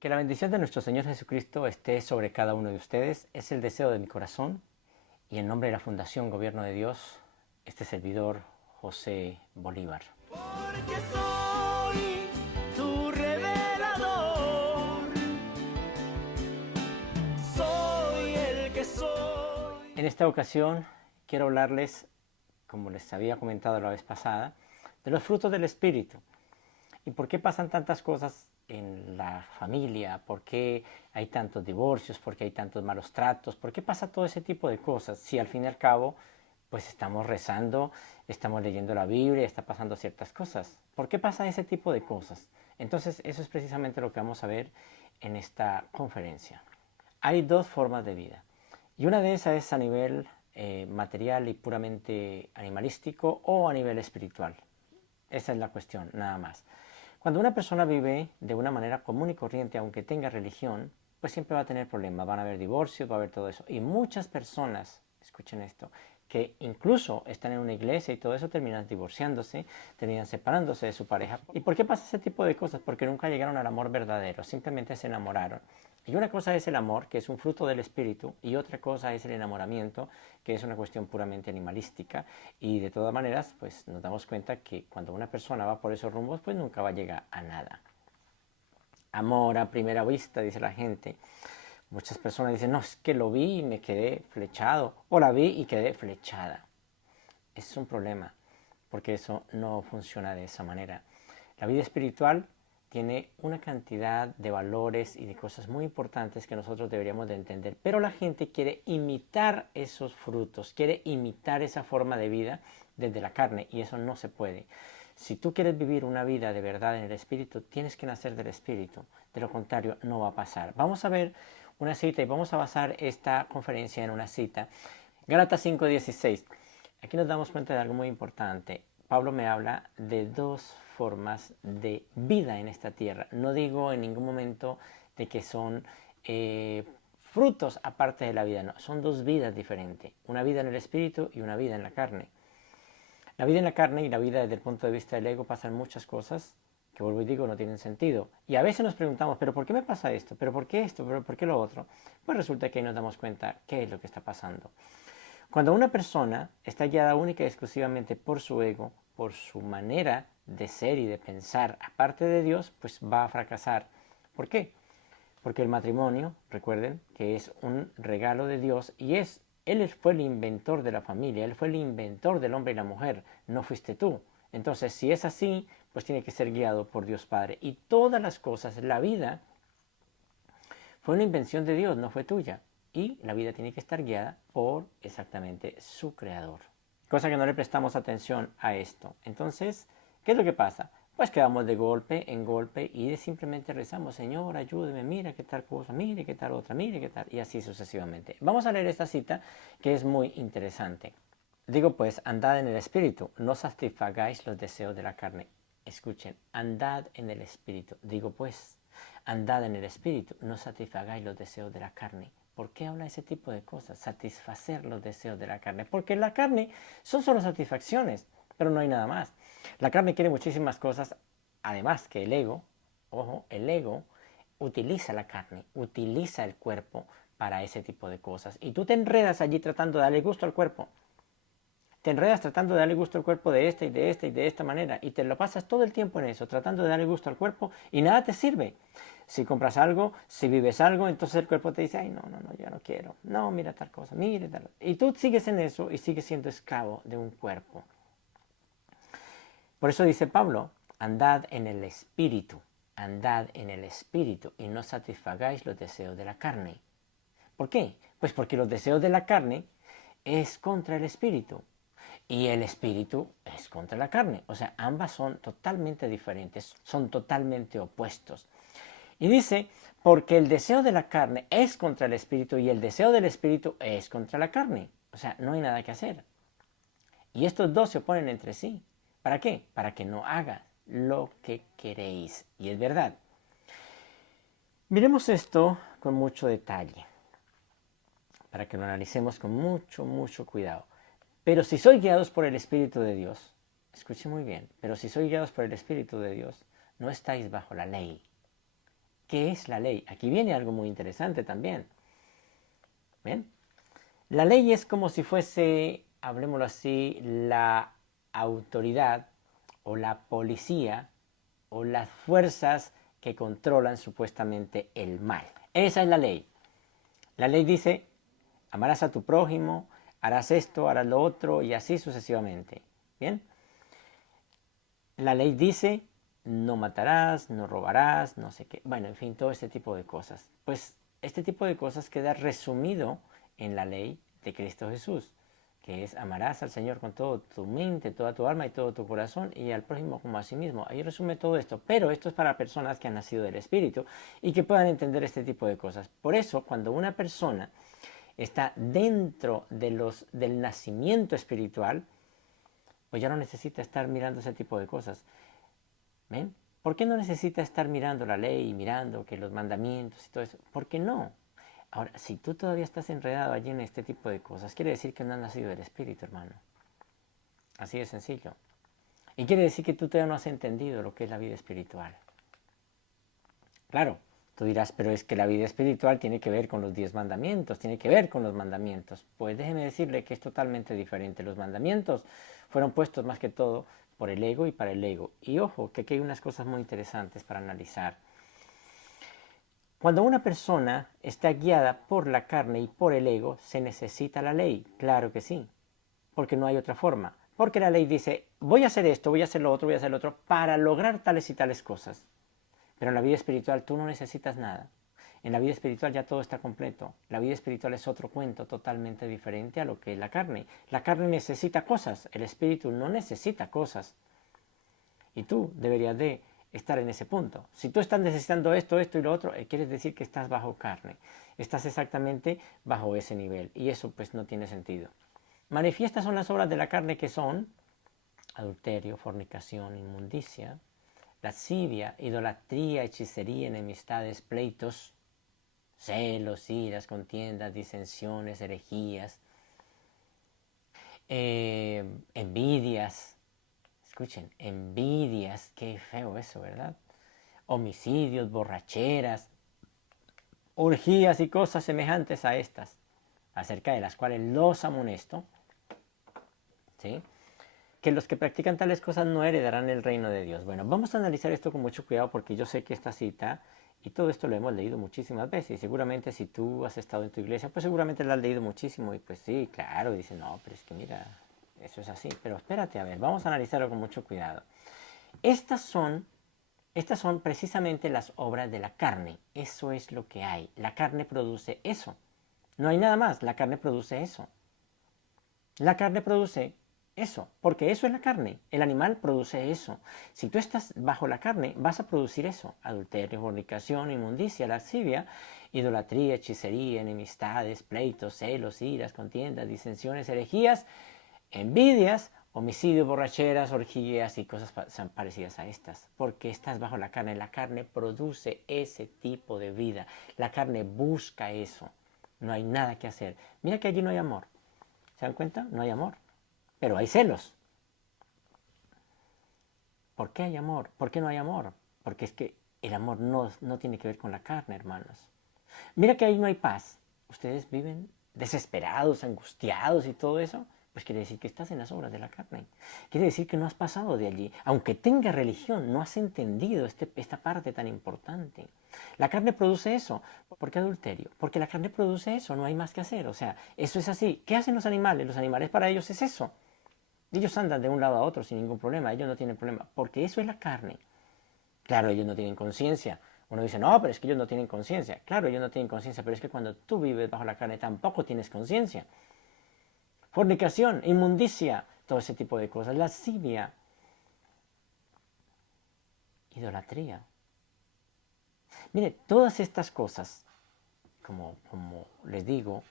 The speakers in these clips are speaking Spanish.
Que la bendición de nuestro Señor Jesucristo esté sobre cada uno de ustedes. Es el deseo de mi corazón y en nombre de la Fundación Gobierno de Dios, este servidor José Bolívar. Porque soy tu revelador, soy el que soy. En esta ocasión quiero hablarles, como les había comentado la vez pasada, de los frutos del Espíritu. ¿Y por qué pasan tantas cosas en la familia? ¿Por qué hay tantos divorcios? ¿Por qué hay tantos malos tratos? ¿Por qué pasa todo ese tipo de cosas? Si al fin y al cabo, pues estamos rezando, estamos leyendo la Biblia, está pasando ciertas cosas. ¿Por qué pasa ese tipo de cosas? Entonces, eso es precisamente lo que vamos a ver en esta conferencia. Hay dos formas de vida. Y una de esas es a nivel material y puramente animalístico o a nivel espiritual. Esa es la cuestión, nada más. Cuando una persona vive de una manera común y corriente, aunque tenga religión, pues siempre va a tener problemas, van a haber divorcios, va a haber todo eso. Y muchas personas, escuchen esto, que incluso están en una iglesia y todo eso, terminan divorciándose, terminan separándose de su pareja. ¿Y por qué pasa ese tipo de cosas? Porque nunca llegaron al amor verdadero, simplemente se enamoraron. Y una cosa es el amor, que es un fruto del espíritu, y otra cosa es el enamoramiento, que es una cuestión puramente animalística. Y de todas maneras, pues nos damos cuenta que cuando una persona va por esos rumbos, pues nunca va a llegar a nada. Amor a primera vista, dice la gente. Muchas personas dicen, no, es que lo vi y me quedé flechado, o la vi y quedé flechada. Es un problema, porque eso no funciona de esa manera. La vida espiritual tiene una cantidad de valores y de cosas muy importantes que nosotros deberíamos de entender, pero la gente quiere imitar esos frutos, quiere imitar esa forma de vida desde la carne, y eso no se puede. Si tú quieres vivir una vida de verdad en el Espíritu, tienes que nacer del Espíritu. De lo contrario, no va a pasar. Vamos a ver una cita y vamos a basar esta conferencia en una cita. Gálatas 5:16. Aquí nos damos cuenta de algo muy importante. Pablo me habla de dos formas de vida en esta tierra. No digo en ningún momento de que son frutos aparte de la vida, no. Son dos vidas diferentes. Una vida en el espíritu y una vida en la carne. La vida en la carne y la vida desde el punto de vista del ego pasan muchas cosas que, vuelvo y digo, no tienen sentido. Y a veces nos preguntamos, ¿pero por qué me pasa esto? ¿Pero por qué esto? ¿Pero por qué lo otro? Pues resulta que ahí nos damos cuenta qué es lo que está pasando. Cuando una persona está guiada única y exclusivamente por su ego, por su manera de ser y de pensar, aparte de Dios, pues va a fracasar. ¿Por qué? Porque el matrimonio, recuerden, que es un regalo de Dios y Él fue el inventor de la familia, Él fue el inventor del hombre y la mujer, no fuiste tú. Entonces, si es así, pues tiene que ser guiado por Dios Padre. Y todas las cosas, la vida, fue una invención de Dios, no fue tuya. Y la vida tiene que estar guiada por exactamente su creador. Cosa que no le prestamos atención a esto. Entonces, ¿qué es lo que pasa? Pues quedamos de golpe en golpe y simplemente rezamos, Señor, ayúdeme, mira qué tal cosa, mire qué tal otra, mire qué tal, y así sucesivamente. Vamos a leer esta cita que es muy interesante. Digo pues, andad en el Espíritu, no satisfagáis los deseos de la carne. Escuchen, andad en el Espíritu. Digo pues, andad en el Espíritu, no satisfagáis los deseos de la carne. ¿Por qué habla ese tipo de cosas? Satisfacer los deseos de la carne. Porque la carne son solo satisfacciones, pero no hay nada más. La carne quiere muchísimas cosas, además que el ego, ojo, el ego utiliza la carne, utiliza el cuerpo para ese tipo de cosas. Y tú te enredas allí tratando de darle gusto al cuerpo. Te enredas tratando de darle gusto al cuerpo de esta y de esta y de esta manera y te lo pasas todo el tiempo en eso, tratando de darle gusto al cuerpo y nada te sirve. Si compras algo, si vives algo, entonces el cuerpo te dice, ay, no, no, no, ya no quiero. No, mira tal cosa, mire tal. Y tú sigues en eso y sigues siendo esclavo de un cuerpo. Por eso dice Pablo, andad en el espíritu y no satisfagáis los deseos de la carne. ¿Por qué? Pues porque los deseos de la carne es contra el espíritu y el espíritu es contra la carne. O sea, ambas son totalmente diferentes, son totalmente opuestos. Y dice, porque el deseo de la carne es contra el espíritu y el deseo del espíritu es contra la carne. O sea, no hay nada que hacer. Y estos dos se oponen entre sí. ¿Para qué? Para que no hagas lo que queréis. Y es verdad. Miremos esto con mucho detalle, para que lo analicemos con mucho, mucho cuidado. Pero si sois guiados por el Espíritu de Dios, escuche muy bien, pero si sois guiados por el Espíritu de Dios, no estáis bajo la ley. ¿Qué es la ley? Aquí viene algo muy interesante también. ¿Ven? La ley es como si fuese, hablemoslo así, la autoridad o la policía o las fuerzas que controlan supuestamente el mal. Esa es la ley. La ley dice, amarás a tu prójimo, harás esto, harás lo otro y así sucesivamente. ¿Bien? La ley dice, no matarás, no robarás, no sé qué. Bueno, en fin, todo este tipo de cosas. Pues este tipo de cosas queda resumido en la ley de Cristo Jesús, que es amarás al Señor con toda tu mente, toda tu alma y todo tu corazón y al prójimo como a sí mismo. Ahí resume todo esto, pero esto es para personas que han nacido del Espíritu y que puedan entender este tipo de cosas. Por eso, cuando una persona está dentro del nacimiento espiritual, pues ya no necesita estar mirando ese tipo de cosas. ¿Ven? ¿Por qué no necesita estar mirando la ley, mirando que los mandamientos y todo eso? ¿Por qué no? Ahora, si tú todavía estás enredado allí en este tipo de cosas, quiere decir que no has nacido del Espíritu, hermano. Así de sencillo. Y quiere decir que tú todavía no has entendido lo que es la vida espiritual. Claro, tú dirás, pero es que la vida espiritual tiene que ver con los 10 mandamientos, tiene que ver con los mandamientos. Pues déjeme decirle que es totalmente diferente. Los mandamientos fueron puestos más que todo por el ego y para el ego. Y ojo, que aquí hay unas cosas muy interesantes para analizar. Cuando una persona está guiada por la carne y por el ego, ¿se necesita la ley? Claro que sí, porque no hay otra forma. Porque la ley dice, voy a hacer esto, voy a hacer lo otro, voy a hacer lo otro, para lograr tales y tales cosas. Pero en la vida espiritual tú no necesitas nada. En la vida espiritual ya todo está completo. La vida espiritual es otro cuento totalmente diferente a lo que es la carne. La carne necesita cosas, el espíritu no necesita cosas. Y tú deberías de estar en ese punto. Si tú estás necesitando esto, esto y lo otro, quiere decir que estás bajo carne. Estás exactamente bajo ese nivel. Y eso pues no tiene sentido. Manifiestas son las obras de la carne que son adulterio, fornicación, inmundicia, lascivia, idolatría, hechicería, enemistades, pleitos, celos, iras, contiendas, disensiones, herejías, envidias. Escuchen, envidias, qué feo eso, ¿verdad? Homicidios, borracheras, orgías y cosas semejantes a estas, acerca de las cuales los amonesto, ¿sí?, que los que practican tales cosas no heredarán el reino de Dios. Bueno, vamos a analizar esto con mucho cuidado porque yo sé que esta cita y todo esto lo hemos leído muchísimas veces. Y seguramente si tú has estado en tu iglesia, pues seguramente lo has leído muchísimo. Y pues sí, claro, dice, no, pero es que mira, eso es así. Pero espérate, a ver, vamos a analizarlo con mucho cuidado. Estas son precisamente las obras de la carne. Eso es lo que hay. La carne produce eso. No hay nada más. La carne produce eso. La carne produce eso, porque eso es la carne. El animal produce eso. Si tú estás bajo la carne, vas a producir eso. Adulterio, fornicación, inmundicia, lascivia, idolatría, hechicería, enemistades, pleitos, celos, iras, contiendas, disensiones, herejías, envidias, homicidios, borracheras, orgías y cosas parecidas a estas. Porque estás bajo la carne. La carne produce ese tipo de vida. La carne busca eso. No hay nada que hacer. Mira que allí no hay amor. ¿Se dan cuenta? No hay amor. Pero hay celos. ¿Por qué hay amor? ¿Por qué no hay amor? Porque es que el amor no tiene que ver con la carne, hermanos. Mira que ahí no hay paz. Ustedes viven desesperados, angustiados y todo eso. Pues quiere decir que estás en las obras de la carne. Quiere decir que no has pasado de allí. Aunque tengas religión, no has entendido esta parte tan importante. La carne produce eso. ¿Por qué adulterio? Porque la carne produce eso, no hay más que hacer. O sea, eso es así. ¿Qué hacen los animales? Los animales para ellos es eso. Ellos andan de un lado a otro sin ningún problema, ellos no tienen problema, porque eso es la carne. Claro, ellos no tienen conciencia. Uno dice, no, pero es que ellos no tienen conciencia. Claro, ellos no tienen conciencia, pero es que cuando tú vives bajo la carne tampoco tienes conciencia. Fornicación, inmundicia, todo ese tipo de cosas, lascivia, idolatría. Mire, todas estas cosas, como les digo,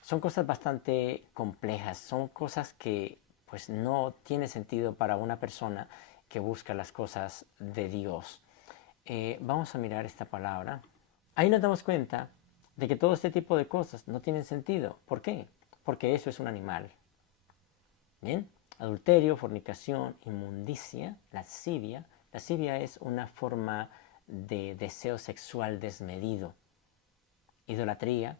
son cosas bastante complejas, son cosas que pues no tiene sentido para una persona que busca las cosas de Dios. Vamos a mirar esta palabra. Ahí nos damos cuenta de que todo este tipo de cosas no tienen sentido. ¿Por qué? Porque eso es un animal. ¿Bien? Adulterio, fornicación, inmundicia, lascivia. Lascivia es una forma de deseo sexual desmedido, idolatría.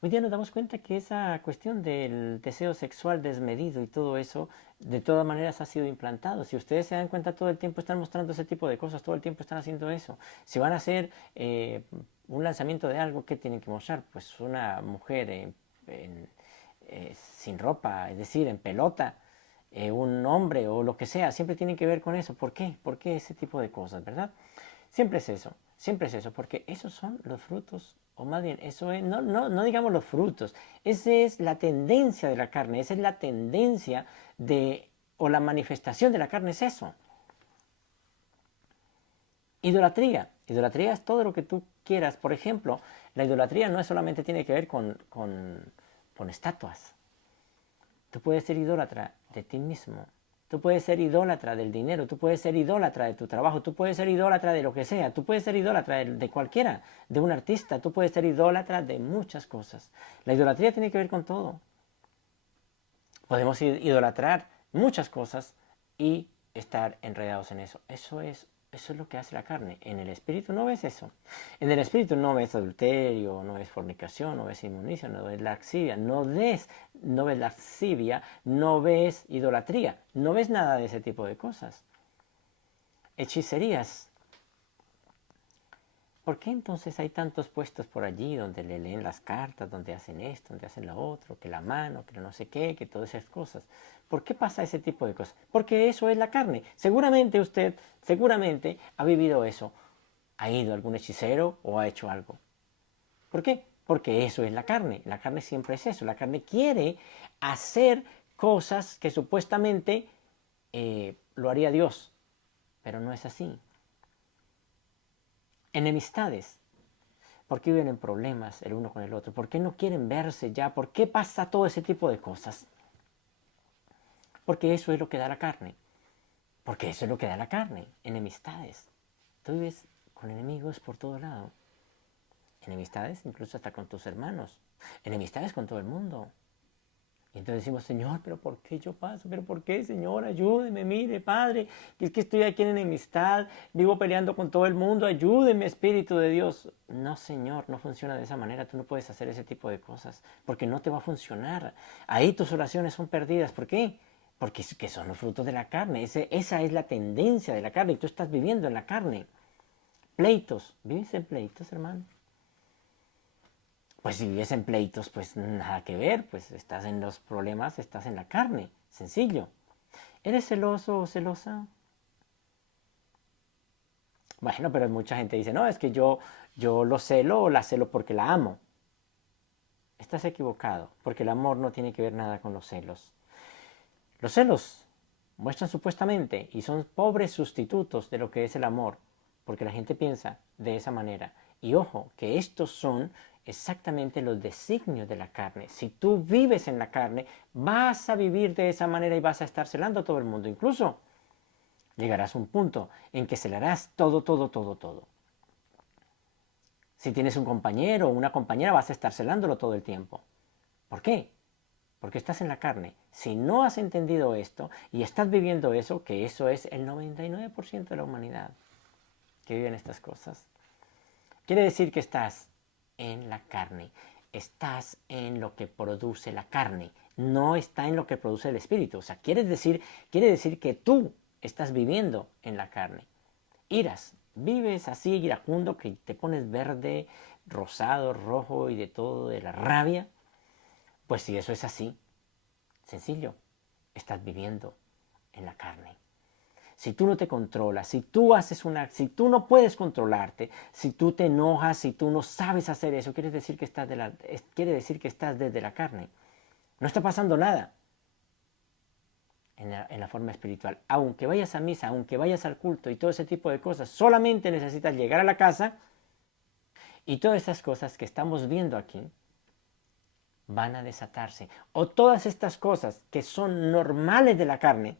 Hoy día nos damos cuenta que esa cuestión del deseo sexual desmedido y todo eso, de todas maneras ha sido implantado. Si ustedes se dan cuenta, todo el tiempo están mostrando ese tipo de cosas, todo el tiempo están haciendo eso. Si van a hacer un lanzamiento de algo, ¿qué tienen que mostrar? Pues una mujer sin ropa, es decir, en pelota, un hombre o lo que sea, siempre tienen que ver con eso. ¿Por qué? ¿Por qué ese tipo de cosas, verdad? Siempre es eso, porque esos son los frutos, o más bien, eso es, no digamos los frutos, esa es la tendencia de la carne, esa es la tendencia o la manifestación de la carne, es eso. Idolatría. Idolatría es todo lo que tú quieras. Por ejemplo, la idolatría no solamente tiene que ver con estatuas. Tú puedes ser idólatra de ti mismo. Tú puedes ser idólatra del dinero, tú puedes ser idólatra de tu trabajo, tú puedes ser idólatra de lo que sea, tú puedes ser idólatra de cualquiera, de un artista, tú puedes ser idólatra de muchas cosas. La idolatría tiene que ver con todo. Podemos idolatrar muchas cosas y estar enredados en eso. Eso es lo que hace la carne. En el espíritu no ves eso. En el espíritu no ves adulterio, no ves fornicación, no ves inmundicia, no ves laxivia, no ves lascivia, no ves idolatría, no ves nada de ese tipo de cosas. Hechicerías. ¿Por qué entonces hay tantos puestos por allí donde le leen las cartas, donde hacen esto, donde hacen lo otro, que la mano, que no sé qué, que todas esas cosas? ¿Por qué pasa ese tipo de cosas? Porque eso es la carne. Seguramente usted, ha vivido eso. Ha ido a algún hechicero o ha hecho algo. ¿Por qué? Porque eso es la carne. La carne siempre es eso. La carne quiere hacer cosas que supuestamente lo haría Dios. Pero no es así. Enemistades. ¿Por qué viven en problemas el uno con el otro? ¿Por qué no quieren verse ya? ¿Por qué pasa todo ese tipo de cosas? Porque eso es lo que da la carne. Porque eso es lo que da la carne. Enemistades. Tú vives con enemigos por todo lado. Enemistades incluso hasta con tus hermanos. Enemistades con todo el mundo. Y entonces decimos, Señor, ¿pero por qué yo paso? ¿Pero por qué, Señor? Ayúdeme, mire, Padre, que es que estoy aquí en enemistad, vivo peleando con todo el mundo, ayúdeme, Espíritu de Dios. No, Señor, no funciona de esa manera, tú no puedes hacer ese tipo de cosas, porque no te va a funcionar. Ahí tus oraciones son perdidas, ¿por qué? Porque son los frutos de la carne, esa es la tendencia de la carne, y tú estás viviendo en la carne. Pleitos, ¿vives en pleitos, hermano? Pues si vives en pleitos, pues nada que ver, pues estás en los problemas, estás en la carne, sencillo. ¿Eres celoso o celosa? Bueno, pero mucha gente dice, no, es que yo lo celo o la celo porque la amo. Estás equivocado, porque el amor no tiene que ver nada con los celos. Los celos muestran supuestamente y son pobres sustitutos de lo que es el amor, porque la gente piensa de esa manera. Y ojo, que estos son exactamente los designios de la carne. Si tú vives en la carne, vas a vivir de esa manera y vas a estar celando a todo el mundo. Incluso llegarás a un punto en que celarás todo, todo, todo, todo. Si tienes un compañero o una compañera, vas a estar celándolo todo el tiempo. ¿Por qué? Porque estás en la carne. Si no has entendido esto y estás viviendo eso, que eso es el 99% de la humanidad que viven estas cosas, quiere decir que estás en la carne. Estás en lo que produce la carne. No está en lo que produce el espíritu. O sea, quiere decir que tú estás viviendo en la carne. Iras. Vives así iracundo que te pones verde, rosado, rojo y de todo, de la rabia. Pues si eso es así, sencillo, estás viviendo en la carne. Si tú no te controlas, si tú no puedes controlarte, si tú te enojas, si tú no sabes hacer eso, quiere decir que estás desde la carne. No está pasando nada en la forma espiritual. Aunque vayas a misa, aunque vayas al culto y todo ese tipo de cosas, solamente necesitas llegar a la casa y todas esas cosas que estamos viendo aquí van a desatarse. O todas estas cosas que son normales de la carne,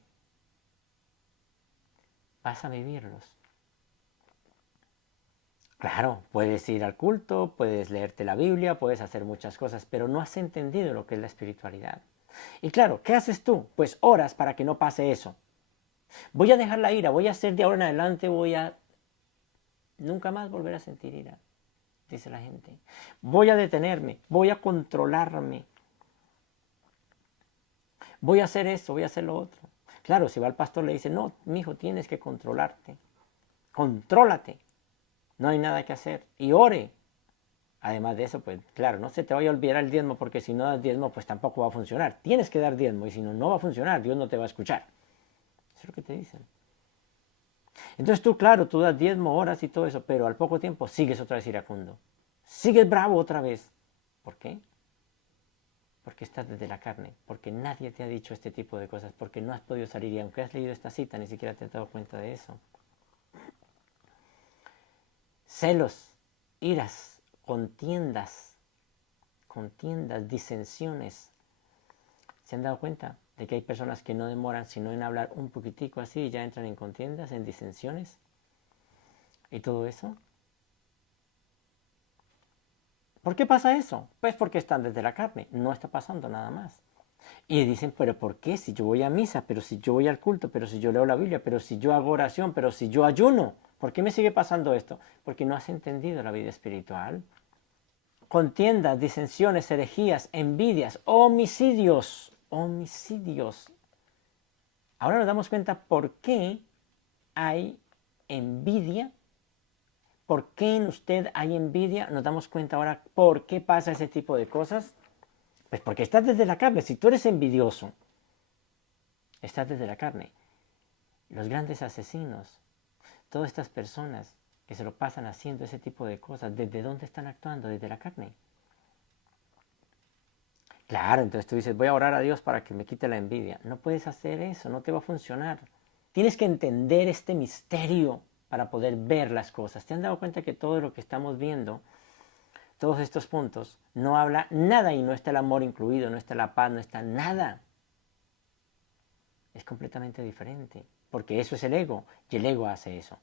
vas a vivirlos. Claro, puedes ir al culto, puedes leerte la Biblia, puedes hacer muchas cosas, pero no has entendido lo que es la espiritualidad. Y claro, ¿qué haces tú? Pues oras para que no pase eso. Voy a dejar la ira, voy a hacer de ahora en adelante, voy a Nunca más volver a sentir ira, dice la gente. Voy a detenerme, voy a controlarme. Voy a hacer esto, voy a hacer lo otro. Claro, si va al pastor le dice, no, mijo, tienes que controlarte. Contrólate. No hay nada que hacer. Y ore. Además de eso, pues claro, no se te vaya a olvidar el diezmo, porque si no das diezmo, pues tampoco va a funcionar. Tienes que dar diezmo, y si no, no va a funcionar. Dios no te va a escuchar. Eso es lo que te dicen. Entonces tú, claro, tú das diezmo, horas y todo eso, pero al poco tiempo sigues otra vez iracundo. Sigues bravo otra vez. ¿Por qué? Porque estás desde la carne, porque nadie te ha dicho este tipo de cosas, porque no has podido salir, y aunque has leído esta cita, ni siquiera te has dado cuenta de eso. Celos, iras, contiendas, disensiones. ¿Se han dado cuenta de que hay personas que no demoran sino en hablar un poquitico así y ya entran en contiendas, en disensiones? ¿Y todo eso? ¿Por qué pasa eso? Pues porque están desde la carne, no está pasando nada más. Y dicen, pero ¿por qué? Si yo voy a misa, pero si yo voy al culto, pero si yo leo la Biblia, pero si yo hago oración, pero si yo ayuno, ¿por qué me sigue pasando esto? Porque no has entendido la vida espiritual. Contiendas, disensiones, herejías, envidias, homicidios. Ahora nos damos cuenta por qué hay envidia. ¿Por qué en usted hay envidia? Nos damos cuenta ahora por qué pasa ese tipo de cosas. Pues porque estás desde la carne. Si tú eres envidioso, estás desde la carne. Los grandes asesinos, todas estas personas que se lo pasan haciendo ese tipo de cosas, ¿desde dónde están actuando? Desde la carne. Claro, entonces tú dices, voy a orar a Dios para que me quite la envidia. No puedes hacer eso, no te va a funcionar. Tienes que entender este misterio para poder ver las cosas. ¿Te han dado cuenta que todo lo que estamos viendo, todos estos puntos, no habla nada y no está el amor incluido, no está la paz, no está nada? Es completamente diferente, porque eso es el ego, y el ego hace eso.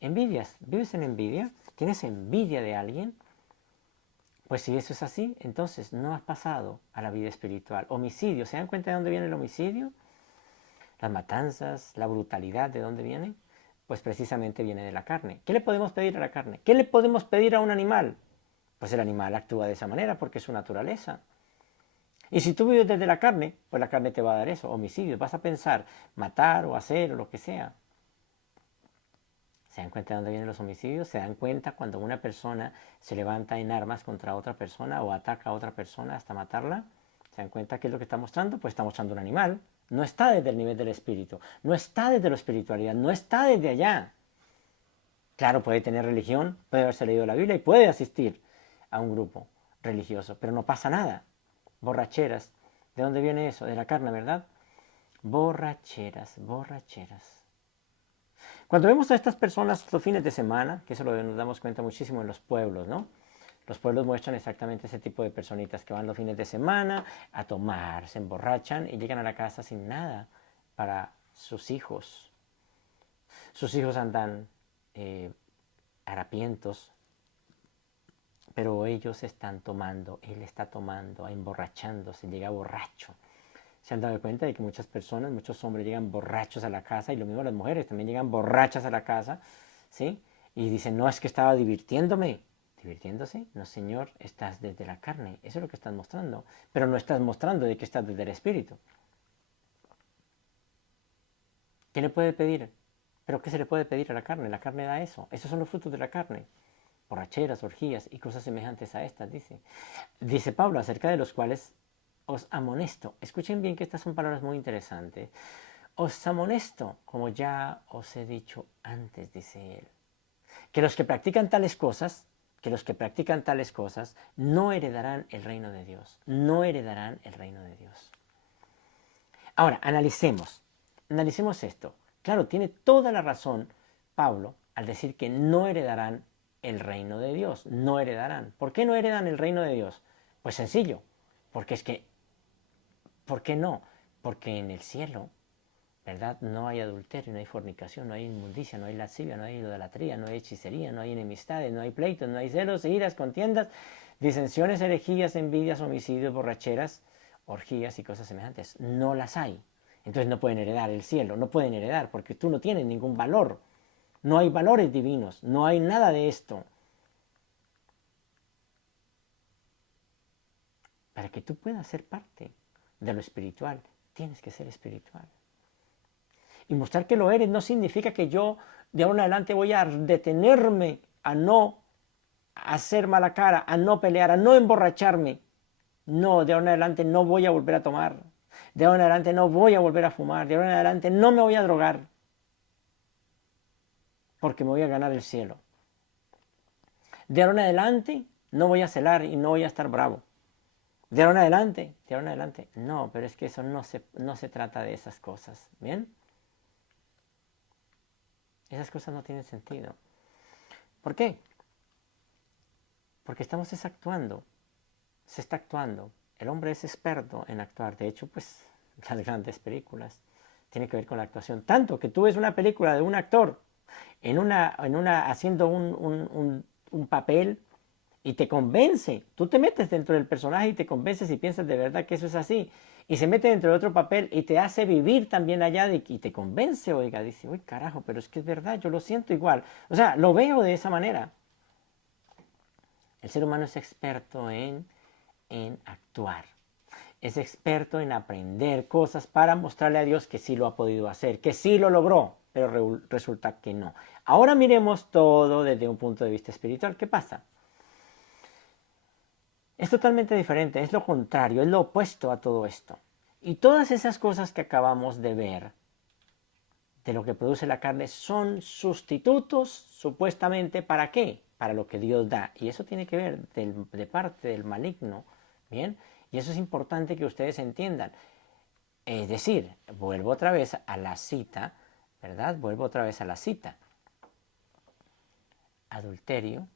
Envidias, ¿vives en envidia? ¿Tienes envidia de alguien? Pues si eso es así, entonces no has pasado a la vida espiritual. Homicidio, ¿se dan cuenta de dónde viene el homicidio? Las matanzas, la brutalidad, ¿de dónde viene? Pues precisamente viene de la carne. ¿Qué le podemos pedir a la carne? ¿Qué le podemos pedir a un animal? Pues el animal actúa de esa manera porque es su naturaleza. Y si tú vives desde la carne, pues la carne te va a dar eso, homicidios. Vas a pensar matar o hacer o lo que sea. ¿Se dan cuenta de dónde vienen los homicidios? ¿Se dan cuenta cuando una persona se levanta en armas contra otra persona o ataca a otra persona hasta matarla? ¿Se dan cuenta qué es lo que está mostrando? Pues está mostrando un animal. No está desde el nivel del espíritu, no está desde la espiritualidad, no está desde allá. Claro, puede tener religión, puede haberse leído la Biblia y puede asistir a un grupo religioso, pero no pasa nada. Borracheras. ¿De dónde viene eso? De la carne, ¿verdad? Borracheras. Cuando vemos a estas personas los fines de semana, que eso nos damos cuenta muchísimo en los pueblos, ¿no? Los pueblos muestran exactamente ese tipo de personitas que van los fines de semana a tomar, se emborrachan y llegan a la casa sin nada para sus hijos. Sus hijos andan harapientos, pero ellos están tomando, él está tomando, emborrachándose, llega borracho. Se han dado cuenta de que muchas personas, muchos hombres llegan borrachos a la casa, y lo mismo las mujeres también llegan borrachas a la casa, ¿sí? Y dicen, no, es que estaba divirtiéndome. ¿Divirtiéndose? No, señor, estás desde la carne, eso es lo que estás mostrando, pero no estás mostrando de que estás desde el espíritu. ¿Qué le puede pedir? ¿Pero qué se le puede pedir a la carne? La carne da eso, esos son los frutos de la carne. Borracheras, orgías y cosas semejantes a estas, dice. Dice Pablo, acerca de los cuales os amonesto. Escuchen bien que estas son palabras muy interesantes. Os amonesto, como ya os he dicho antes, dice él, que los que practican tales cosas, no heredarán el reino de Dios. No heredarán el reino de Dios. Ahora, analicemos esto. Claro, tiene toda la razón Pablo al decir que no heredarán el reino de Dios. No heredarán. ¿Por qué no heredan el reino de Dios? Pues sencillo, porque es que, ¿por qué no? Porque en el cielo, ¿verdad? No hay adulterio, no hay fornicación, no hay inmundicia, no hay lascivia, no hay idolatría, no hay hechicería, no hay enemistades, no hay pleitos, no hay celos, iras, contiendas, disensiones, herejías, envidias, homicidios, borracheras, orgías y cosas semejantes. No las hay. Entonces no pueden heredar el cielo, no pueden heredar porque tú no tienes ningún valor. No hay valores divinos, no hay nada de esto. Para que tú puedas ser parte de lo espiritual, tienes que ser espiritual. Y mostrar que lo eres no significa que yo de ahora en adelante voy a detenerme a no hacer mala cara, a no pelear, a no emborracharme. No, de ahora en adelante no voy a volver a tomar. De ahora en adelante no voy a volver a fumar. De ahora en adelante no me voy a drogar. Porque me voy a ganar el cielo. De ahora en adelante no voy a celar y no voy a estar bravo. De ahora en adelante. No, pero es que eso no se trata de esas cosas. ¿Bien? Esas cosas no tienen sentido. ¿Por qué? Porque estamos actuando. Se está actuando. El hombre es experto en actuar. De hecho, pues las grandes películas tienen que ver con la actuación. Tanto que tú ves una película de un actor haciendo un papel y te convence. Tú te metes dentro del personaje y te convences y piensas de verdad que eso es así. Y se mete dentro de otro papel y te hace vivir también allá y te convence, oiga, dice, uy, carajo, pero es que es verdad, yo lo siento igual. O sea, lo veo de esa manera. El ser humano es experto en actuar. Es experto en aprender cosas para mostrarle a Dios que sí lo ha podido hacer, que sí lo logró, pero resulta que no. Ahora miremos todo desde un punto de vista espiritual. ¿Qué pasa? Es totalmente diferente, es lo contrario, es lo opuesto a todo esto. Y todas esas cosas que acabamos de ver, de lo que produce la carne, son sustitutos supuestamente ¿para qué? Para lo que Dios da. Y eso tiene que ver de parte del maligno, ¿bien? Y eso es importante que ustedes entiendan. Es decir, vuelvo otra vez a la cita, ¿verdad? Vuelvo otra vez a la cita. Adulterio,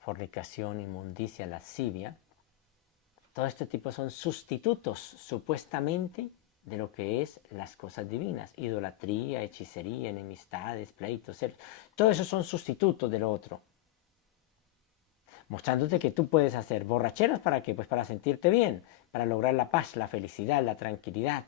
fornicación, inmundicia, lascivia. Todo este tipo son sustitutos, supuestamente, de lo que es las cosas divinas. Idolatría, hechicería, enemistades, pleitos, celos. Todo eso son sustitutos de lo otro. Mostrándote que tú puedes hacer borracheras ¿para qué? Pues para sentirte bien, para lograr la paz, la felicidad, la tranquilidad.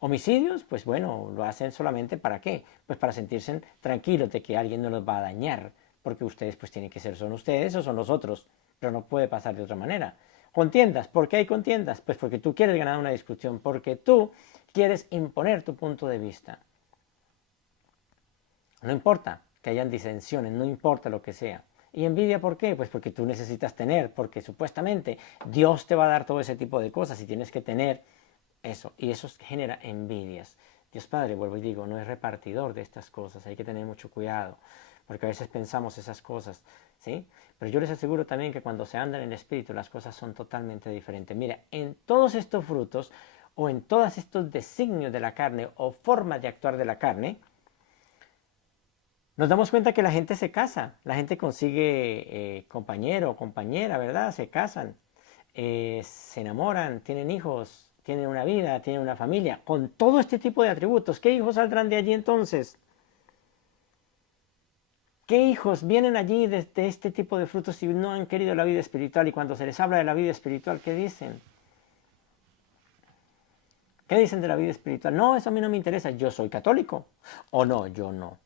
Homicidios, pues bueno, lo hacen solamente ¿para qué? Pues para sentirse tranquilos de que alguien no los va a dañar, porque ustedes pues tienen que ser, son ustedes o son los otros, pero no puede pasar de otra manera. Contiendas, ¿por qué hay contiendas? Pues porque tú quieres ganar una discusión, porque tú quieres imponer tu punto de vista. No importa que hayan disensiones, no importa lo que sea. ¿Y envidia por qué? Pues porque tú necesitas tener, porque supuestamente Dios te va a dar todo ese tipo de cosas y tienes que tener eso. Y eso genera envidias. Dios Padre, vuelvo y digo, no es repartidor de estas cosas, hay que tener mucho cuidado, porque a veces pensamos esas cosas, ¿sí? Pero yo les aseguro también que cuando se anda en el Espíritu las cosas son totalmente diferentes. Mira, en todos estos frutos o en todos estos designios de la carne o formas de actuar de la carne, nos damos cuenta que la gente se casa, la gente consigue compañero o compañera, ¿verdad? Se casan, se enamoran, tienen hijos, tienen una vida, tienen una familia, con todo este tipo de atributos. ¿Qué hijos saldrán de allí entonces? ¿Qué hijos vienen allí de este tipo de frutos si no han querido la vida espiritual? Y cuando se les habla de la vida espiritual, ¿qué dicen? ¿Qué dicen de la vida espiritual? No, eso a mí no me interesa, yo soy católico. O no, yo no.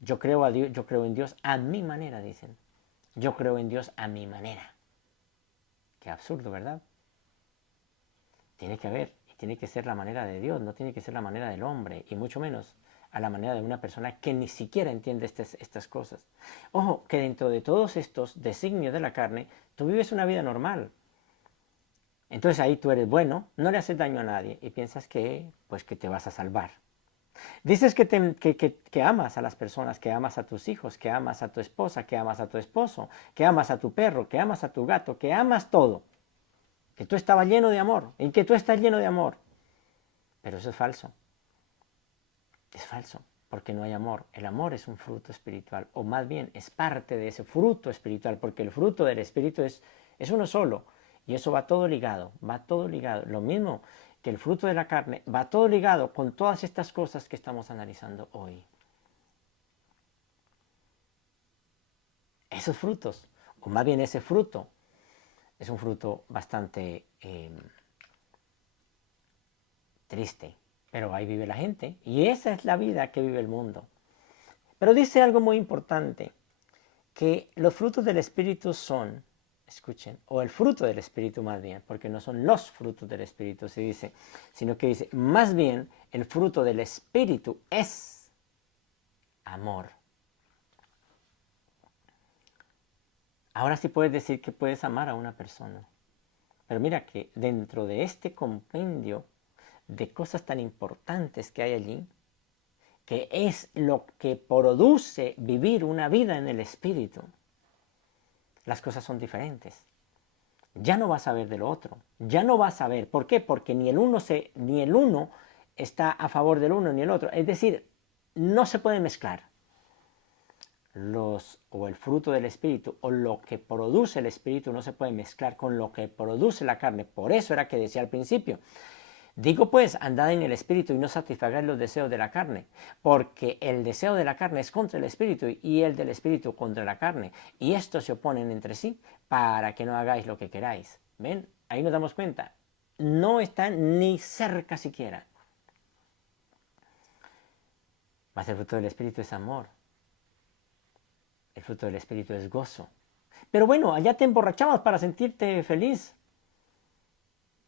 Yo creo a Dios, yo creo en Dios a mi manera, dicen. Yo creo en Dios a mi manera. Qué absurdo, ¿verdad? Tiene que haber, y tiene que ser la manera de Dios, no tiene que ser la manera del hombre, y mucho menos a la manera de una persona que ni siquiera entiende estas cosas. Ojo, que dentro de todos estos designios de la carne, tú vives una vida normal. Entonces ahí tú eres bueno, no le haces daño a nadie y piensas que, pues, que te vas a salvar. Dices que amas a las personas, que amas a tus hijos, que amas a tu esposa, que amas a tu esposo, que amas a tu perro, que amas a tu gato, que amas todo. Que tú estabas lleno de amor y que tú estás lleno de amor. Pero eso es falso. Es falso, porque no hay amor. El amor es un fruto espiritual, o más bien es parte de ese fruto espiritual, porque el fruto del espíritu es uno solo. Y eso va todo ligado, va todo ligado. Lo mismo que el fruto de la carne, va todo ligado con todas estas cosas que estamos analizando hoy. Esos frutos, o más bien ese fruto, es un fruto bastante triste, pero ahí vive la gente y esa es la vida que vive el mundo. Pero dice algo muy importante, que los frutos del Espíritu son, escuchen, o el fruto del Espíritu más bien, porque no son los frutos del Espíritu, se dice, sino que dice, más bien el fruto del Espíritu es amor. Ahora sí puedes decir que puedes amar a una persona. Pero mira que dentro de este compendio de cosas tan importantes que hay allí, que es lo que produce vivir una vida en el Espíritu, las cosas son diferentes. Ya no vas a ver de lo otro, ya no vas a ver. ¿Por qué? Porque ni el uno está a favor del uno ni el otro. Es decir, no se pueden mezclar. O el fruto del Espíritu o lo que produce el Espíritu no se puede mezclar con lo que produce la carne. Por eso era que decía al principio, digo pues, andad en el Espíritu y no satisfagáis los deseos de la carne, porque el deseo de la carne es contra el Espíritu y el del Espíritu contra la carne, y estos se oponen entre sí para que no hagáis lo que queráis. ¿Ven? Ahí nos damos cuenta. No están ni cerca siquiera. Mas el fruto del Espíritu es amor. El fruto del Espíritu es gozo. Pero bueno, allá te emborrachabas para sentirte feliz.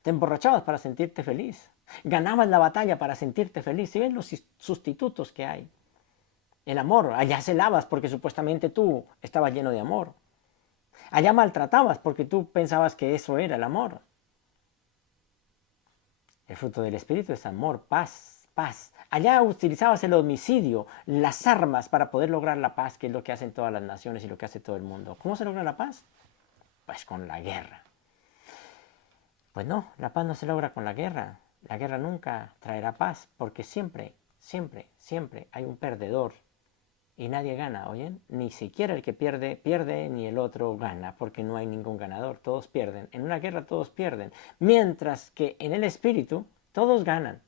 Te emborrachabas para sentirte feliz. Ganabas la batalla para sentirte feliz. ¿Sí ven los sustitutos que hay? El amor. Allá celabas porque supuestamente tú estabas lleno de amor. Allá maltratabas porque tú pensabas que eso era el amor. El fruto del Espíritu es amor, paz, paz. Allá utilizabas el homicidio, las armas para poder lograr la paz, que es lo que hacen todas las naciones y lo que hace todo el mundo. ¿Cómo se logra la paz? Pues con la guerra. Pues no, la paz no se logra con la guerra. La guerra nunca traerá paz, porque siempre, siempre, siempre hay un perdedor y nadie gana, ¿oyen? Ni siquiera el que pierde, pierde, ni el otro gana, porque no hay ningún ganador, todos pierden. En una guerra todos pierden, mientras que en el Espíritu todos ganan.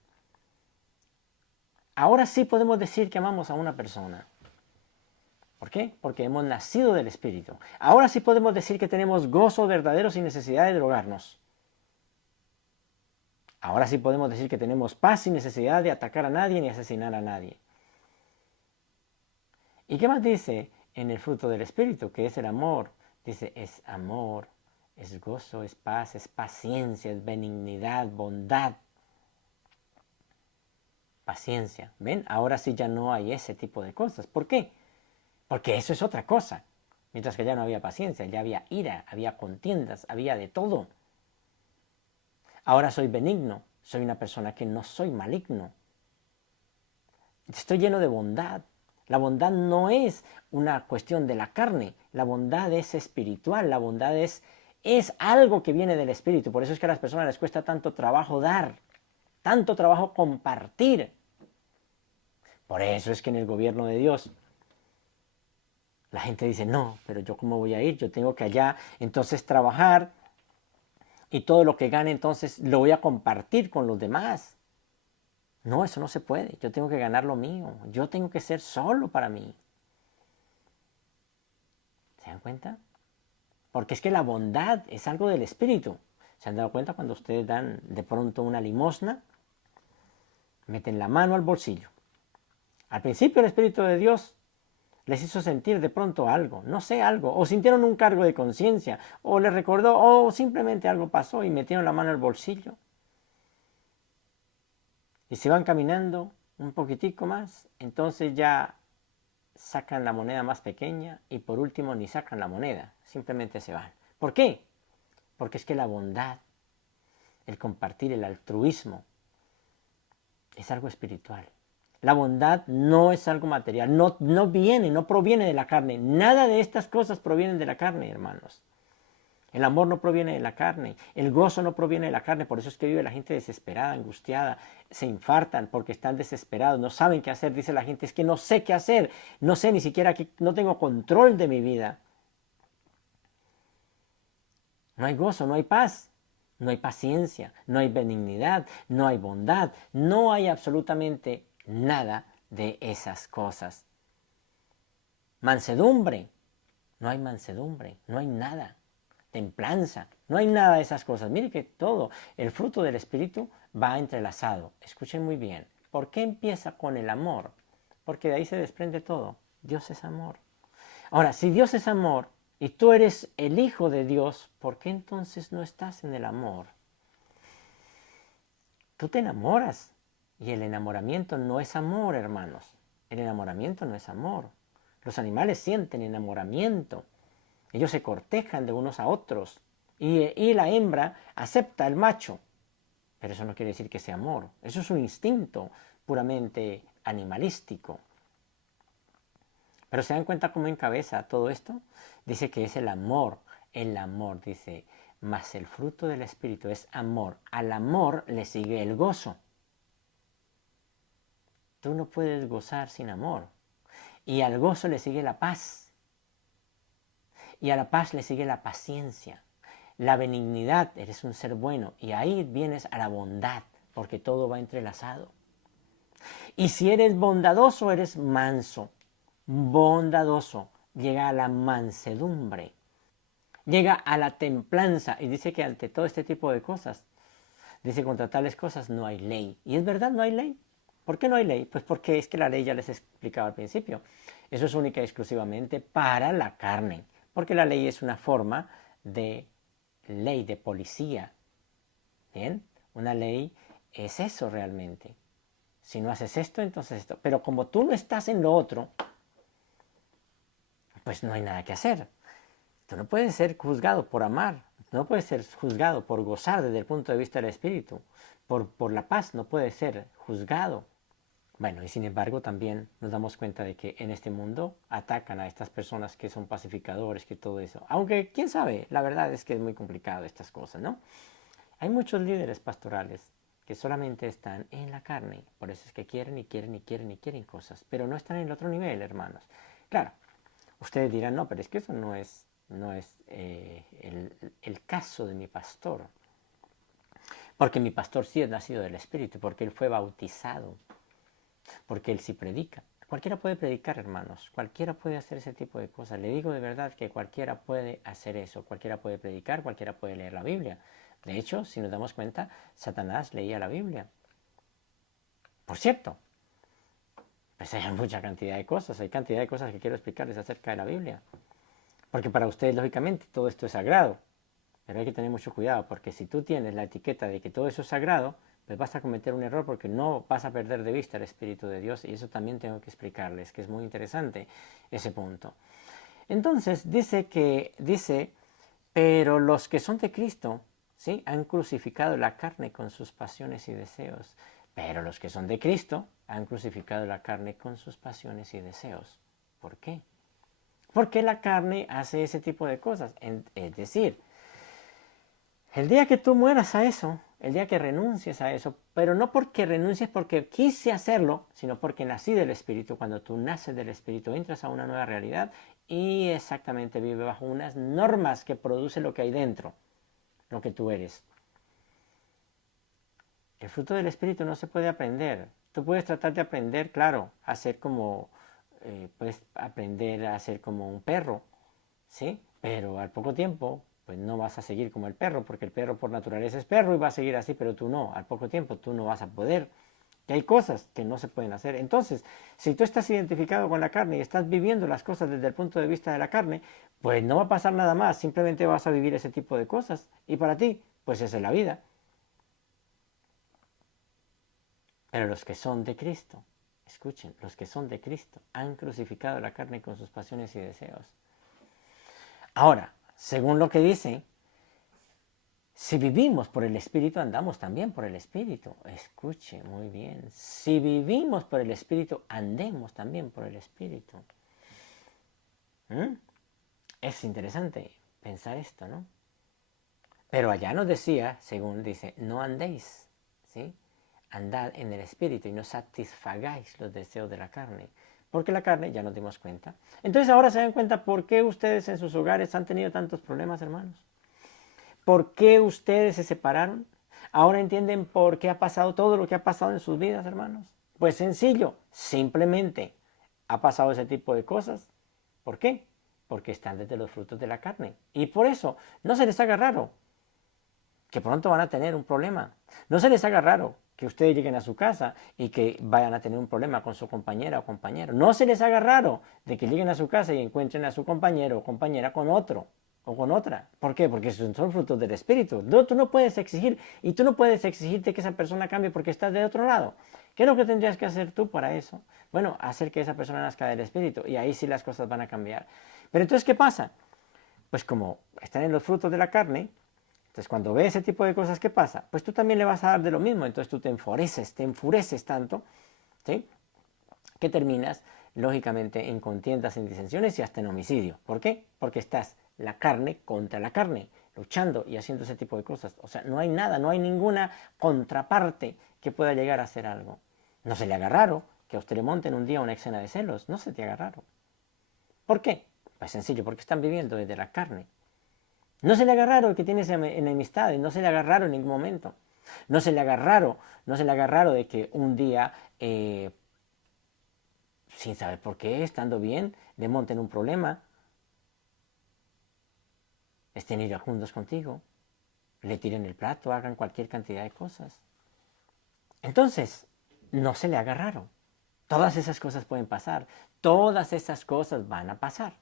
Ahora sí podemos decir que amamos a una persona. ¿Por qué? Porque hemos nacido del Espíritu. Ahora sí podemos decir que tenemos gozo verdadero sin necesidad de drogarnos. Ahora sí podemos decir que tenemos paz sin necesidad de atacar a nadie ni asesinar a nadie. ¿Y qué más dice en el fruto del Espíritu? Que es el amor. Dice, es amor, es gozo, es paz, es paciencia, es benignidad, bondad. Paciencia. ¿Ven? Ahora sí ya no hay ese tipo de cosas. ¿Por qué? Porque eso es otra cosa. Mientras que ya no había paciencia, ya había ira, había contiendas, había de todo. Ahora soy benigno, soy una persona que no soy maligno. Estoy lleno de bondad. La bondad no es una cuestión de la carne, la bondad es espiritual, la bondad es algo que viene del Espíritu. Por eso es que a las personas les cuesta tanto trabajo dar, tanto trabajo compartir. Por eso es que en el gobierno de Dios la gente dice, no, pero yo cómo voy a ir, yo tengo que allá entonces trabajar y todo lo que gane entonces lo voy a compartir con los demás. No, eso no se puede, yo tengo que ganar lo mío, yo tengo que ser solo para mí. ¿Se dan cuenta? Porque es que la bondad es algo del Espíritu. ¿Se han dado cuenta cuando ustedes dan de pronto una limosna? Meten la mano al bolsillo. Al principio el Espíritu de Dios les hizo sentir de pronto algo, no sé, algo, o sintieron un cargo de conciencia, o les recordó, o simplemente algo pasó y metieron la mano al bolsillo. Y se van caminando un poquitico más, entonces ya sacan la moneda más pequeña y por último ni sacan la moneda, simplemente se van. ¿Por qué? Porque es que la bondad, el compartir, el altruismo, es algo espiritual. La bondad no es algo material, no proviene de la carne. Nada de estas cosas provienen de la carne, hermanos. El amor no proviene de la carne, el gozo no proviene de la carne, por eso es que vive la gente desesperada, angustiada, se infartan porque están desesperados, no saben qué hacer, dice la gente, es que no sé qué hacer, no sé ni siquiera que no tengo control de mi vida. No hay gozo, no hay paz, no hay paciencia, no hay benignidad, no hay bondad, no hay absolutamente nada de esas cosas. Mansedumbre, no hay mansedumbre, no hay nada. Templanza, no hay nada de esas cosas. Mire que todo, el fruto del Espíritu va entrelazado. Escuchen muy bien. ¿Por qué empieza con el amor? Porque de ahí se desprende todo. Dios es amor. Ahora, si Dios es amor y tú eres el Hijo de Dios, ¿por qué entonces no estás en el amor? Tú te enamoras y el enamoramiento no es amor, hermanos. El enamoramiento no es amor. Los animales sienten enamoramiento. Ellos se cortejan de unos a otros y la hembra acepta al macho. Pero eso no quiere decir que sea amor. Eso es un instinto puramente animalístico. Pero ¿se dan cuenta cómo encabeza todo esto? Dice que es el amor. El amor, dice, mas el fruto del Espíritu es amor. Al amor le sigue el gozo. Tú no puedes gozar sin amor. Y al gozo le sigue la paz. Y a la paz le sigue la paciencia. La benignidad, eres un ser bueno. Y ahí vienes a la bondad, porque todo va entrelazado. Y si eres bondadoso, eres manso. Bondadoso. Llega a la mansedumbre. Llega a la templanza. Y dice que ante todo este tipo de cosas, dice contra tales cosas no hay ley. Y es verdad, no hay ley. ¿Por qué no hay ley? Pues porque es que la ley ya les explicaba al principio. Eso es única y exclusivamente para la carne. Porque la ley es una forma de ley, de policía. ¿Bien? Una ley es eso realmente. Si no haces esto, entonces esto. Pero como tú no estás en lo otro, pues no hay nada que hacer. Tú no puedes ser juzgado por amar. No puedes ser juzgado por gozar desde el punto de vista del espíritu. Por la paz no puedes ser juzgado. Bueno, y sin embargo también nos damos cuenta de que en este mundo atacan a estas personas que son pacificadores, que todo eso. Aunque, quién sabe, la verdad es que es muy complicado estas cosas, ¿no? Hay muchos líderes pastorales que solamente están en la carne. Por eso es que quieren y quieren y quieren y quieren cosas. Pero no están en el otro nivel, hermanos. Claro, ustedes dirán, no, pero es que eso no es el caso de mi pastor. Porque mi pastor sí es nacido del Espíritu, porque él fue bautizado. Porque él sí predica. Cualquiera puede predicar, hermanos. Cualquiera puede hacer ese tipo de cosas. Le digo de verdad que cualquiera puede hacer eso. Cualquiera puede predicar, cualquiera puede leer la Biblia. De hecho, si nos damos cuenta, Satanás leía la Biblia. Por cierto, pues hay mucha cantidad de cosas. Hay cantidad de cosas que quiero explicarles acerca de la Biblia. Porque para ustedes, lógicamente, todo esto es sagrado. Pero hay que tener mucho cuidado, porque si tú tienes la etiqueta de que todo eso es sagrado, pues vas a cometer un error porque no vas a perder de vista el Espíritu de Dios. Y eso también tengo que explicarles, que es muy interesante ese punto. Entonces dice, pero los que son de Cristo, ¿sí?, han crucificado la carne con sus pasiones y deseos. Pero los que son de Cristo han crucificado la carne con sus pasiones y deseos. ¿Por qué? Porque la carne hace ese tipo de cosas. Es decir, el día que tú mueras a eso, el día que renuncies a eso, pero no porque renuncies porque quise hacerlo, sino porque nací del Espíritu. Cuando tú naces del Espíritu, entras a una nueva realidad y exactamente vive bajo unas normas que produce lo que hay dentro, lo que tú eres. El fruto del Espíritu no se puede aprender. Tú puedes tratar de aprender, claro, a ser como, puedes aprender a ser como un perro, ¿sí? Pero al poco tiempo, pues no vas a seguir como el perro, porque el perro por naturaleza es perro y va a seguir así, pero tú no. Al poco tiempo tú no vas a poder. Que hay cosas que no se pueden hacer. Entonces, si tú estás identificado con la carne y estás viviendo las cosas desde el punto de vista de la carne, pues no va a pasar nada más. Simplemente vas a vivir ese tipo de cosas. Y para ti, pues esa es la vida. Pero los que son de Cristo, escuchen, los que son de Cristo han crucificado la carne con sus pasiones y deseos. Ahora, según lo que dice, si vivimos por el Espíritu, andamos también por el Espíritu. Escuche muy bien. Si vivimos por el Espíritu, andemos también por el Espíritu. Es interesante pensar esto, ¿no? Pero allá nos decía, según dice, no andéis, ¿sí? Andad en el Espíritu y no satisfagáis los deseos de la carne. Porque la carne, ya nos dimos cuenta. Entonces ahora se dan cuenta por qué ustedes en sus hogares han tenido tantos problemas, hermanos. ¿Por qué ustedes se separaron? Ahora entienden por qué ha pasado todo lo que ha pasado en sus vidas, hermanos. Pues sencillo, simplemente ha pasado ese tipo de cosas. ¿Por qué? Porque están desde los frutos de la carne. Y por eso no se les haga raro que pronto van a tener un problema. No se les haga raro que ustedes lleguen a su casa y que vayan a tener un problema con su compañera o compañero. No se les haga raro de que lleguen a su casa y encuentren a su compañero o compañera con otro o con otra. ¿Por qué? Porque son frutos del Espíritu. No, tú no puedes exigir, y tú no puedes exigirte que esa persona cambie porque estás de otro lado. ¿Qué es lo que tendrías que hacer tú para eso? Bueno, hacer que esa persona nazca del Espíritu, y ahí sí las cosas van a cambiar. Pero entonces, ¿qué pasa? Pues como están en los frutos de la carne, entonces cuando ves ese tipo de cosas, ¿qué pasa? Pues tú también le vas a dar de lo mismo, entonces tú te enfureces tanto, ¿sí? Que terminas, lógicamente, en contiendas, en disensiones y hasta en homicidio. ¿Por qué? Porque estás la carne contra la carne, luchando y haciendo ese tipo de cosas. O sea, no hay nada, no hay ninguna contraparte que pueda llegar a hacer algo. No se le haga raro que a usted le monten un día una escena de celos, no se te haga raro. ¿Por qué? Pues sencillo, porque están viviendo desde la carne. No se le haga raro que tienes enemistades, no se le haga raro en ningún momento. No se le haga raro, no se le haga raro de que un día, sin saber por qué, estando bien, le monten un problema, estén iracundos contigo, le tiren el plato, hagan cualquier cantidad de cosas. Entonces, no se le haga raro. Todas esas cosas pueden pasar. Todas esas cosas van a pasar.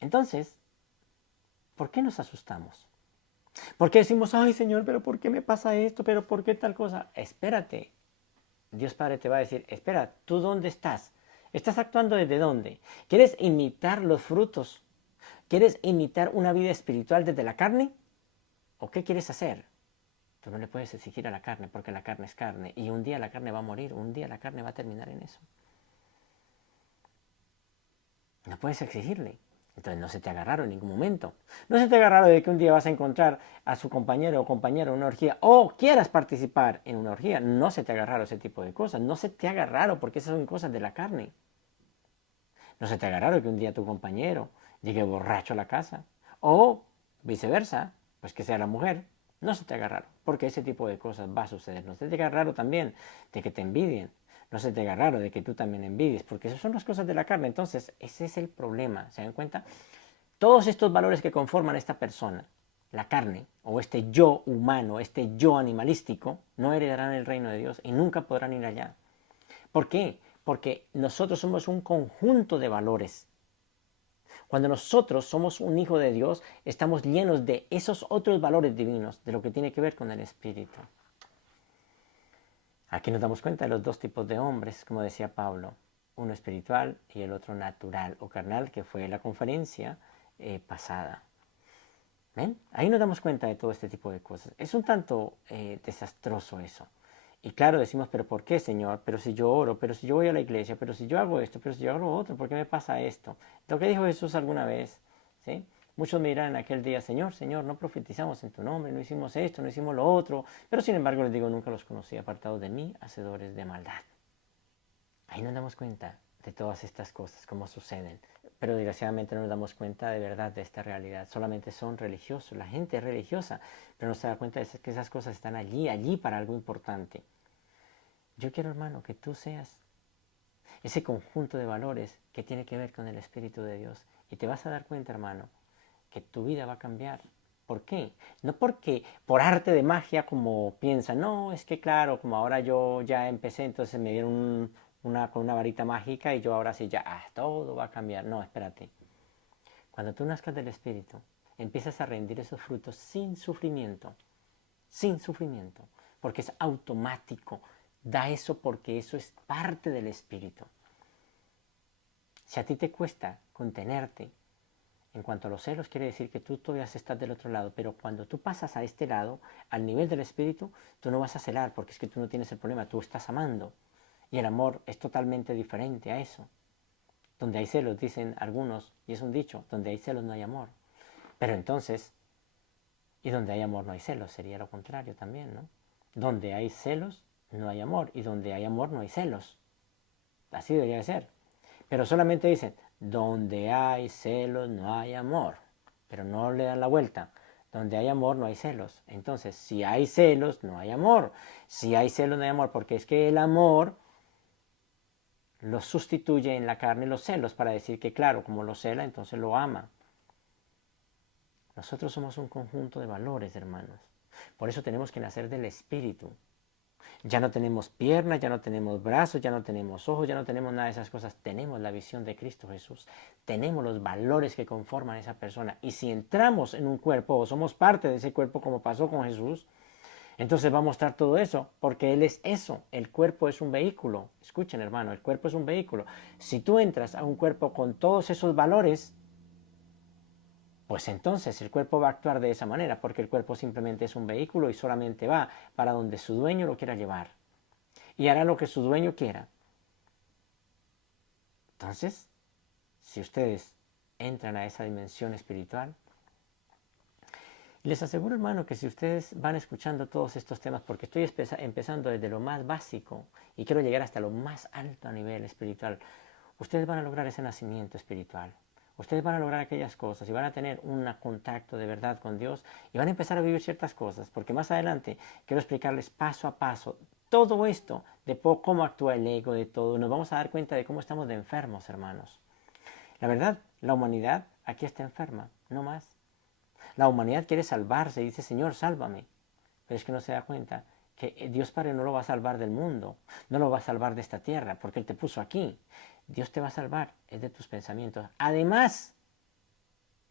Entonces, ¿por qué nos asustamos? ¿Por qué decimos, ay Señor, pero por qué me pasa esto? ¿Pero por qué tal cosa? Espérate. Dios Padre te va a decir, espera, ¿tú dónde estás? ¿Estás actuando desde dónde? ¿Quieres imitar los frutos? ¿Quieres imitar una vida espiritual desde la carne? ¿O qué quieres hacer? Tú no le puedes exigir a la carne porque la carne es carne. Y un día la carne va a morir, un día la carne va a terminar en eso. No puedes exigirle. Entonces no se te haga raro en ningún momento. No se te haga raro de que un día vas a encontrar a su compañero o compañera en una orgía o quieras participar en una orgía. No se te haga raro ese tipo de cosas. No se te haga raro porque esas son cosas de la carne. No se te haga raro que un día tu compañero llegue borracho a la casa. O viceversa, pues que sea la mujer. No se te haga raro porque ese tipo de cosas va a suceder. No se te haga raro también de que te envidien. No se te haga raro de que tú también envidies, porque esas son las cosas de la carne. Entonces, ese es el problema, ¿se dan cuenta? Todos estos valores que conforman esta persona, la carne, o este yo humano, este yo animalístico, no heredarán el reino de Dios y nunca podrán ir allá. ¿Por qué? Porque nosotros somos un conjunto de valores. Cuando nosotros somos un hijo de Dios, estamos llenos de esos otros valores divinos, de lo que tiene que ver con el Espíritu. Aquí nos damos cuenta de los dos tipos de hombres, como decía Pablo, uno espiritual y el otro natural o carnal, que fue la conferencia pasada. ¿Ven? Ahí nos damos cuenta de todo este tipo de cosas. Es un tanto desastroso eso. Y claro, decimos, pero ¿por qué, Señor? Pero si yo oro, pero si yo voy a la iglesia, pero si yo hago esto, pero si yo hago lo otro, ¿por qué me pasa esto? Lo que dijo Jesús alguna vez, ¿sí? Muchos me dirán en aquel día, Señor, Señor, no profetizamos en tu nombre, no hicimos esto, no hicimos lo otro, pero sin embargo les digo, nunca los conocí, apartados de mí, hacedores de maldad. Ahí nos damos cuenta de todas estas cosas, cómo suceden, pero desgraciadamente no nos damos cuenta de verdad de esta realidad, solamente son religiosos, la gente es religiosa, pero no se da cuenta de que esas cosas están allí para algo importante. Yo quiero, hermano, que tú seas ese conjunto de valores que tiene que ver con el Espíritu de Dios, y te vas a dar cuenta, hermano, que tu vida va a cambiar. ¿Por qué? No porque por arte de magia como piensan, no, es que claro, como ahora yo ya empecé, entonces me dieron con una varita mágica y yo ahora sí ya, todo va a cambiar. No, espérate. Cuando tú nazcas del Espíritu, empiezas a rendir esos frutos sin sufrimiento, porque es automático. Da eso porque eso es parte del Espíritu. Si a ti te cuesta contenerte, en cuanto a los celos, quiere decir que tú todavía estás del otro lado, pero cuando tú pasas a este lado, al nivel del Espíritu, tú no vas a celar, porque es que tú no tienes el problema, tú estás amando. Y el amor es totalmente diferente a eso. Donde hay celos, dicen algunos, y es un dicho, donde hay celos no hay amor. Pero entonces, y donde hay amor no hay celos, sería lo contrario también, ¿no? Donde hay celos no hay amor, y donde hay amor no hay celos. Así debería de ser. Pero solamente dicen, donde hay celos no hay amor, pero no le dan la vuelta. Donde hay amor no hay celos. Entonces, si hay celos no hay amor. Si hay celos no hay amor, porque es que el amor lo sustituye en la carne los celos para decir que claro, como lo cela, entonces lo ama. Nosotros somos un conjunto de valores, hermanos. Por eso tenemos que nacer del Espíritu. Ya no tenemos piernas, ya no tenemos brazos, ya no tenemos ojos, ya no tenemos nada de esas cosas. Tenemos la visión de Cristo Jesús. Tenemos los valores que conforman a esa persona. Y si entramos en un cuerpo o somos parte de ese cuerpo como pasó con Jesús, entonces va a mostrar todo eso, porque Él es eso. El cuerpo es un vehículo. Escuchen, hermano, el cuerpo es un vehículo. Si tú entras a un cuerpo con todos esos valores, pues entonces el cuerpo va a actuar de esa manera, porque el cuerpo simplemente es un vehículo y solamente va para donde su dueño lo quiera llevar. Y hará lo que su dueño quiera. Entonces, si ustedes entran a esa dimensión espiritual, les aseguro, hermano, que si ustedes van escuchando todos estos temas, porque estoy empezando desde lo más básico y quiero llegar hasta lo más alto a nivel espiritual, ustedes van a lograr ese nacimiento espiritual. Ustedes van a lograr aquellas cosas y van a tener un contacto de verdad con Dios y van a empezar a vivir ciertas cosas, porque más adelante quiero explicarles paso a paso todo esto de cómo actúa el ego, de todo. Nos vamos a dar cuenta de cómo estamos de enfermos, hermanos. La verdad, la humanidad aquí está enferma, no más. La humanidad quiere salvarse y dice, Señor, sálvame. Pero es que no se da cuenta que Dios Padre no lo va a salvar del mundo, no lo va a salvar de esta tierra, porque Él te puso aquí. Dios te va a salvar, es de tus pensamientos. Además,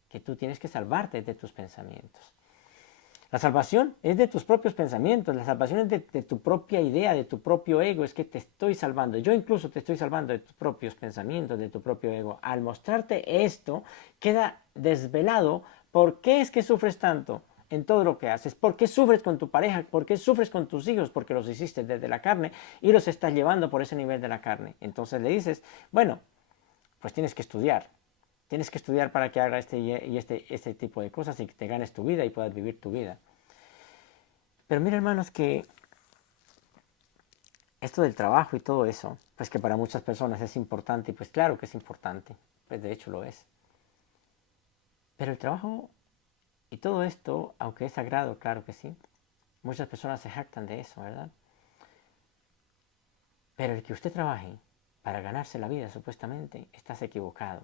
que tú tienes que salvarte de tus pensamientos. La salvación es de tus propios pensamientos, la salvación es de tu propia idea, de tu propio ego, es que te estoy salvando. Yo incluso te estoy salvando de tus propios pensamientos, de tu propio ego. Al mostrarte esto, queda desvelado por qué es que sufres tanto en todo lo que haces, por qué sufres con tu pareja, por qué sufres con tus hijos, porque los hiciste desde la carne y los estás llevando por ese nivel de la carne. Entonces le dices, bueno, pues tienes que estudiar. Tienes que estudiar para que haga este tipo de cosas y que te ganes tu vida y puedas vivir tu vida. Pero mira, hermanos, que esto del trabajo y todo eso, pues que para muchas personas es importante, y pues claro que es importante, pues de hecho lo es. Pero el trabajo y todo esto, aunque es sagrado, claro que sí, muchas personas se jactan de eso, ¿verdad? Pero el que usted trabaje para ganarse la vida, supuestamente, estás equivocado.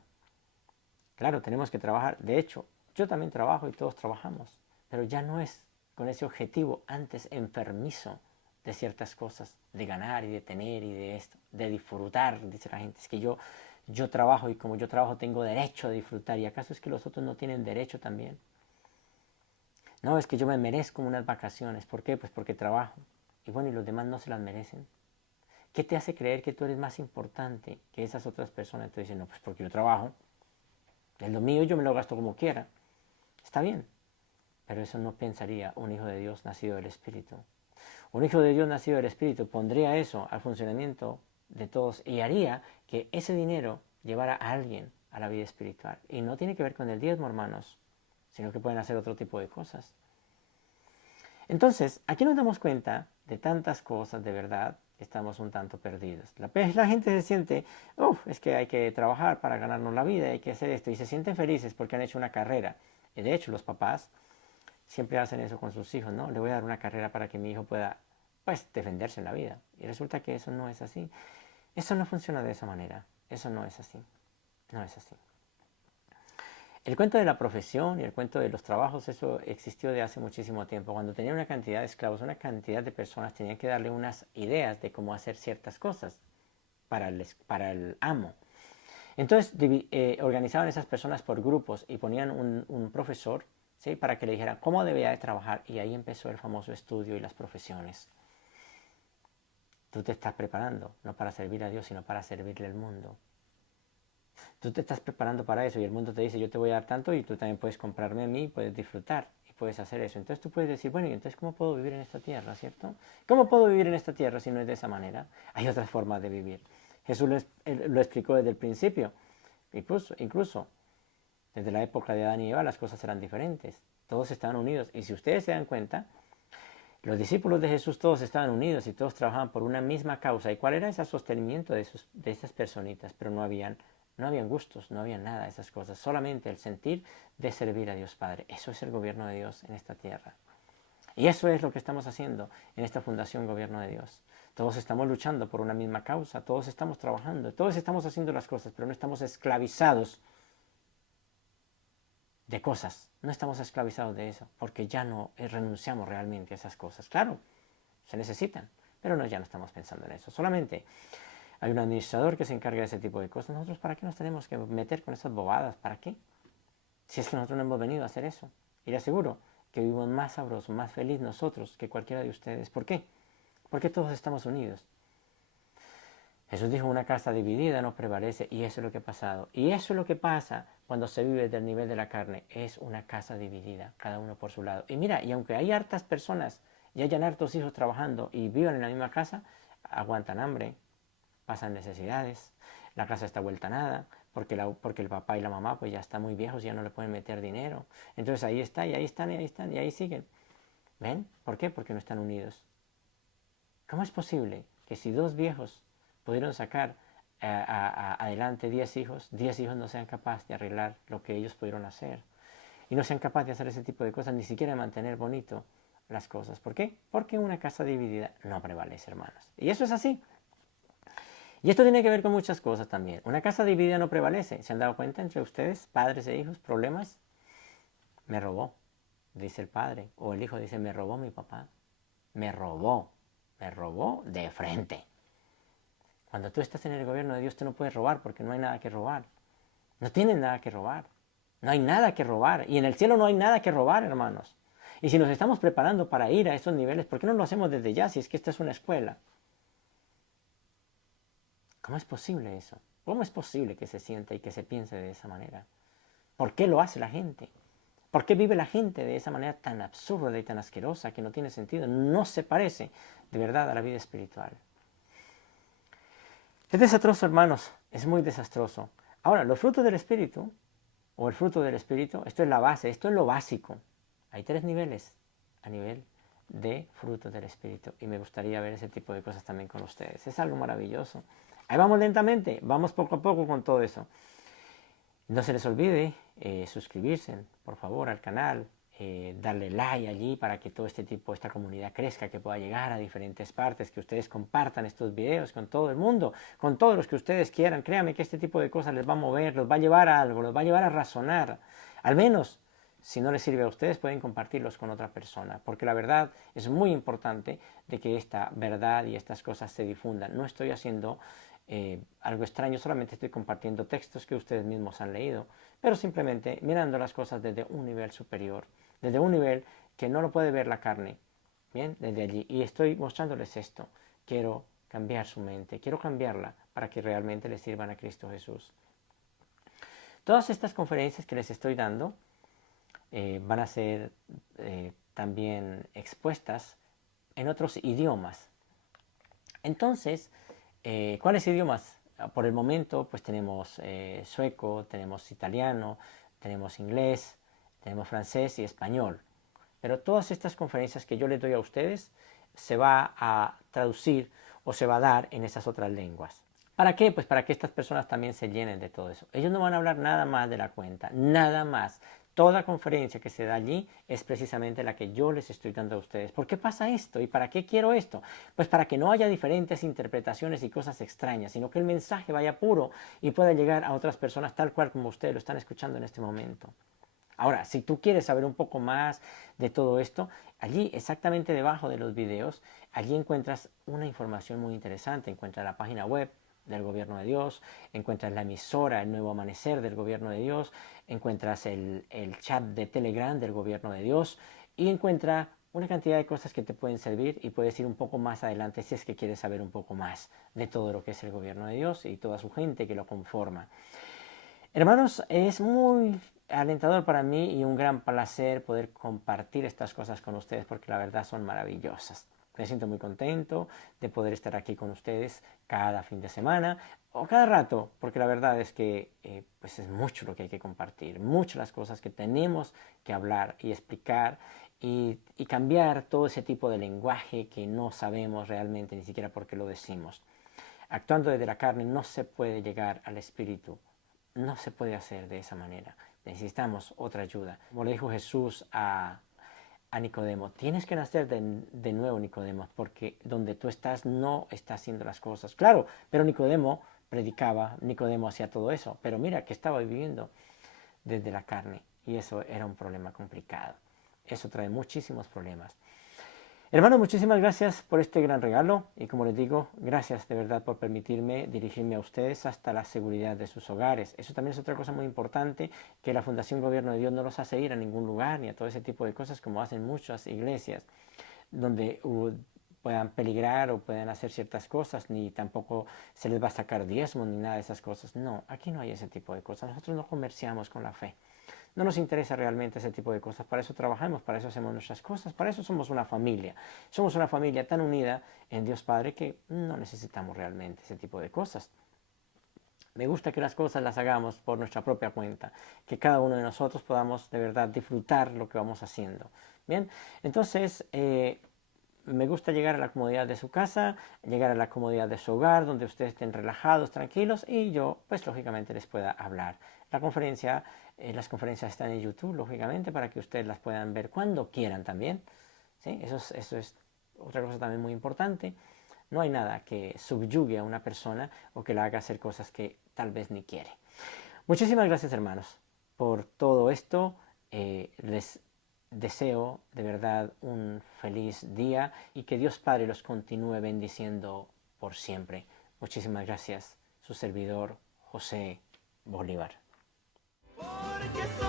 Claro, tenemos que trabajar. De hecho, yo también trabajo y todos trabajamos. Pero ya no es con ese objetivo antes enfermizo de ciertas cosas. De ganar y de tener y de esto. De disfrutar, dice la gente. Es que yo trabajo y como yo trabajo tengo derecho a disfrutar. ¿Y acaso es que los otros no tienen derecho también? No, es que yo me merezco unas vacaciones. ¿Por qué? Pues porque trabajo. Y bueno, y los demás no se las merecen. ¿Qué te hace creer que tú eres más importante que esas otras personas? Tú dices, no, pues porque yo trabajo. Es lo mío, yo me lo gasto como quiera. Está bien, pero eso no pensaría un hijo de Dios nacido del Espíritu. Un hijo de Dios nacido del Espíritu pondría eso al funcionamiento de todos y haría que ese dinero llevara a alguien a la vida espiritual. Y no tiene que ver con el diezmo, hermanos, sino que pueden hacer otro tipo de cosas. Entonces, aquí nos damos cuenta de tantas cosas de verdad, estamos un tanto perdidos. La gente se siente, es que hay que trabajar para ganarnos la vida, hay que hacer esto, y se sienten felices porque han hecho una carrera. Y de hecho, los papás siempre hacen eso con sus hijos, ¿no? Le voy a dar una carrera para que mi hijo pueda, pues, defenderse en la vida. Y resulta que eso no es así. Eso no funciona de esa manera. Eso no es así. No es así. El cuento de la profesión y el cuento de los trabajos, eso existió de hace muchísimo tiempo. Cuando tenía una cantidad de esclavos, una cantidad de personas tenían que darle unas ideas de cómo hacer ciertas cosas para el amo. Entonces organizaban esas personas por grupos y ponían un profesor, ¿sí?, para que le dijera cómo debía de trabajar, y ahí empezó el famoso estudio y las profesiones. Tú te estás preparando, no para servir a Dios, sino para servirle al mundo. Tú te estás preparando para eso y el mundo te dice, yo te voy a dar tanto y tú también puedes comprarme a mí, puedes disfrutar y puedes hacer eso. Entonces tú puedes decir, bueno, ¿y entonces cómo puedo vivir en esta tierra, cierto? ¿Cómo puedo vivir en esta tierra si no es de esa manera? Hay otras formas de vivir. Jesús lo explicó desde el principio. Incluso desde la época de Adán y Eva las cosas eran diferentes. Todos estaban unidos. Y si ustedes se dan cuenta, los discípulos de Jesús todos estaban unidos y todos trabajaban por una misma causa. ¿Y cuál era ese sostenimiento de esas personitas? Pero no habían gustos, no había nada de esas cosas. Solamente el sentir de servir a Dios Padre. Eso es el gobierno de Dios en esta tierra. Y eso es lo que estamos haciendo en esta Fundación Gobierno de Dios. Todos estamos luchando por una misma causa, todos estamos trabajando, todos estamos haciendo las cosas, pero no estamos esclavizados de cosas. No estamos esclavizados de eso, porque ya no renunciamos realmente a esas cosas. Claro, se necesitan, Pero no, ya no estamos pensando en eso. Solamente hay un administrador que se encarga de ese tipo de cosas. Nosotros, ¿para qué nos tenemos que meter con esas bobadas? ¿Para qué? Si es que nosotros no hemos venido a hacer eso. Y le aseguro que vivimos más sabrosos, más feliz nosotros que cualquiera de ustedes. ¿Por qué? Porque todos estamos unidos. Jesús dijo, una casa dividida no prevalece, y eso es lo que ha pasado. Y eso es lo que pasa cuando se vive del nivel de la carne. Es una casa dividida, cada uno por su lado. Y mira, y aunque hay hartas personas y hayan hartos hijos trabajando y vivan en la misma casa, aguantan hambre, pasan necesidades, la casa está vuelta a nada, porque el papá y la mamá pues ya están muy viejos y ya no le pueden meter dinero. Entonces ahí está, y ahí están, y ahí están, y ahí siguen. ¿Ven? ¿Por qué? Porque no están unidos. ¿Cómo es posible que si dos viejos pudieron sacar adelante 10 hijos no sean capaces de arreglar lo que ellos pudieron hacer? Y no sean capaces de hacer ese tipo de cosas, ni siquiera de mantener bonito las cosas. ¿Por qué? Porque una casa dividida no prevalece, hermanos. Y eso es así. Y esto tiene que ver con muchas cosas también. Una casa dividida no prevalece. ¿Se han dado cuenta entre ustedes, padres e hijos, problemas? Me robó, dice el padre. O el hijo dice, me robó mi papá. Me robó de frente. Cuando tú estás en el gobierno de Dios, tú no puedes robar porque no hay nada que robar. No tienes nada que robar. No hay nada que robar. Y en el cielo no hay nada que robar, hermanos. Y si nos estamos preparando para ir a esos niveles, ¿por qué no lo hacemos desde ya si es que esta es una escuela? ¿Cómo es posible eso? ¿Cómo es posible que se sienta y que se piense de esa manera? ¿Por qué lo hace la gente? ¿Por qué vive la gente de esa manera tan absurda y tan asquerosa que no tiene sentido? No se parece de verdad a la vida espiritual. Es desastroso, hermanos, es muy desastroso. Ahora, los frutos del Espíritu, o el fruto del Espíritu, esto es la base, esto es lo básico. Hay 3 niveles a nivel de frutos del Espíritu, y me gustaría ver ese tipo de cosas también con ustedes. Es algo maravilloso. Ahí vamos lentamente, vamos poco a poco con todo eso. No se les olvide suscribirse, por favor, al canal, darle like allí para que todo esta comunidad crezca, que pueda llegar a diferentes partes, que ustedes compartan estos videos con todo el mundo, con todos los que ustedes quieran. Créanme que este tipo de cosas les va a mover, los va a llevar a algo, los va a llevar a razonar. Al menos, si no les sirve a ustedes, pueden compartirlos con otra persona, porque la verdad es muy importante de que esta verdad y estas cosas se difundan. No estoy haciendo algo extraño, solamente estoy compartiendo textos que ustedes mismos han leído, pero simplemente mirando las cosas desde un nivel superior, desde un nivel que no lo puede ver la carne, bien, desde allí, y estoy mostrándoles esto. Quiero cambiar su mente, quiero cambiarla para que realmente les sirvan a Cristo Jesús. Todas estas conferencias que les estoy dando van a ser también expuestas en otros idiomas. Entonces, ¿cuáles idiomas? Por el momento, pues tenemos sueco, tenemos italiano, tenemos inglés, tenemos francés y español. Pero todas estas conferencias que yo les doy a ustedes se va a traducir o se va a dar en esas otras lenguas. ¿Para qué? Pues para que estas personas también se llenen de todo eso. Ellos no van a hablar nada más de la cuenta, nada más. Toda conferencia que se da allí es precisamente la que yo les estoy dando a ustedes. ¿Por qué pasa esto? ¿Y para qué quiero esto? Pues para que no haya diferentes interpretaciones y cosas extrañas, sino que el mensaje vaya puro y pueda llegar a otras personas tal cual como ustedes lo están escuchando en este momento. Ahora, si tú quieres saber un poco más de todo esto, allí exactamente debajo de los videos, allí encuentras una información muy interesante. Encuentras la página web del Gobierno de Dios, encuentras la emisora El Nuevo Amanecer del Gobierno de Dios, encuentras el chat de Telegram del Gobierno de Dios y encuentras una cantidad de cosas que te pueden servir y puedes ir un poco más adelante si es que quieres saber un poco más de todo lo que es el Gobierno de Dios y toda su gente que lo conforma. Hermanos, es muy alentador para mí y un gran placer poder compartir estas cosas con ustedes porque la verdad son maravillosas. Me siento muy contento de poder estar aquí con ustedes cada fin de semana o cada rato, porque la verdad es que pues es mucho lo que hay que compartir, muchas las cosas que tenemos que hablar y explicar y cambiar todo ese tipo de lenguaje que no sabemos realmente ni siquiera por qué lo decimos. Actuando desde la carne no se puede llegar al espíritu, no se puede hacer de esa manera. Necesitamos otra ayuda. Como le dijo Jesús a Nicodemo, tienes que nacer de nuevo, Nicodemo, porque donde tú estás no estás haciendo las cosas. Claro, pero Nicodemo predicaba, Nicodemo hacía todo eso, pero mira que estaba viviendo desde la carne y eso era un problema complicado. Eso trae muchísimos problemas. Hermanos, muchísimas gracias por este gran regalo y como les digo, gracias de verdad por permitirme dirigirme a ustedes hasta la seguridad de sus hogares. Eso también es otra cosa muy importante, que la Fundación Gobierno de Dios no los hace ir a ningún lugar ni a todo ese tipo de cosas como hacen muchas iglesias, donde puedan peligrar o puedan hacer ciertas cosas, ni tampoco se les va a sacar diezmos ni nada de esas cosas. No, aquí no hay ese tipo de cosas. Nosotros no comerciamos con la fe. No nos interesa realmente ese tipo de cosas, para eso trabajamos, para eso hacemos nuestras cosas, para eso somos una familia. Somos una familia tan unida en Dios Padre que no necesitamos realmente ese tipo de cosas. Me gusta que las cosas las hagamos por nuestra propia cuenta, que cada uno de nosotros podamos de verdad disfrutar lo que vamos haciendo. Bien, entonces me gusta llegar a la comodidad de su casa, llegar a la comodidad de su hogar, donde ustedes estén relajados, tranquilos y yo, pues lógicamente les pueda hablar. La conferencia, las conferencias están en YouTube, lógicamente, para que ustedes las puedan ver cuando quieran también. ¿Sí? Eso es otra cosa también muy importante. No hay nada que subyugue a una persona o que la haga hacer cosas que tal vez ni quiere. Muchísimas gracias, hermanos, por todo esto. Les deseo de verdad un feliz día y que Dios Padre los continúe bendiciendo por siempre. Muchísimas gracias, su servidor José Bolívar. Porque soy